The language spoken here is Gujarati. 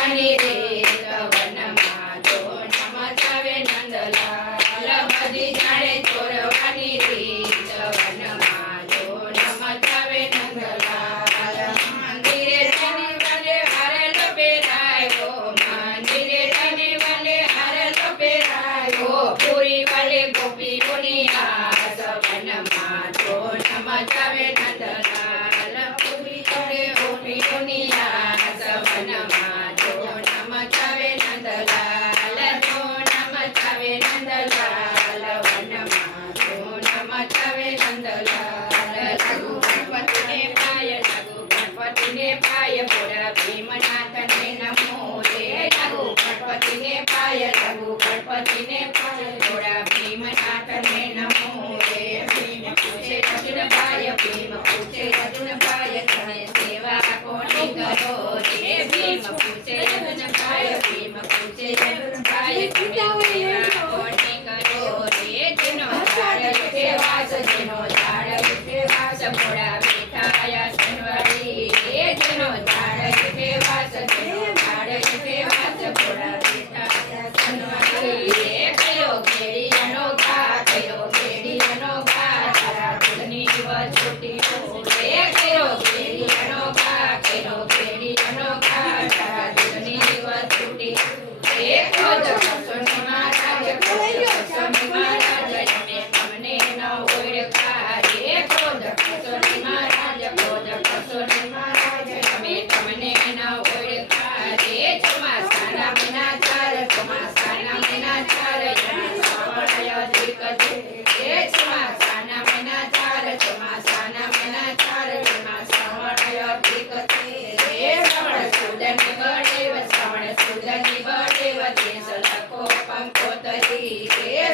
ચોરવાની રીત વનમાં જો ન મચાવે નંદલાલ બધી જાણે ચોરવાની રીત વનમાં જો ન મચાવે નંદલાલ મંદિરે જઈને વને હારલો પહેરાયો મંદિરે જઈને વને હારલો પહેરાયો પૂરી વાલે ગોપીઓની આસ વનમાં જો ન મચાવે નંદલાલ પૂરી વાલે ગોપીઓની આસ વનમાં જો ન મચાવે નંદલાલ જો ન મચાવે નંદલાલ વનમાં જો ન મચાવે નંદલાલ લાગુ ગણપતિને પાય ભોળા ભીમનાથને નમો રે લાગુ ગણપતિને પાય ભોળા ભીમનાથને નમો રે ભીમ પૂછે અર્જુનભાઈ ભીમ પૂછે અર્જુનભાઈ તમે સેવા કોની કરો રે ભીમ પૂછે અર્જુનભાઈ ભીમ પૂછે અર્જુનભાઈ તમે સેવા કોની કરો રે જેનો ઝાડ વિશે વાસ જેનો ઝાડ વિશે વાસ ભોળા બેઠાયા શનિવારી રે જેનો ઝાડ વિશે વાસ જેનો ઝાડ વિશે વાસ ભોળા બેઠાયા શનિવારી રે કયો ઘેડિયાનો ઘા તારા ફૂલની વચોટી રે કયો ઘેડિયાનો ઘા તારા ફૂલની વચોટી રે ખોજ કસોની મહારાજ તમે તમને ન ઓળખા રે ખોજ કસોની મહારાજ તમે તમને ન ઓળખા રે ચોમાસાના મહિના ચાર શ્રાવણ અધિક છે ચોમાસાના મહિના ચાર શ્રાવણ અધિક છે રે શ્રવણ સુદની બળેવ દેશ લખો પંકોતરી રે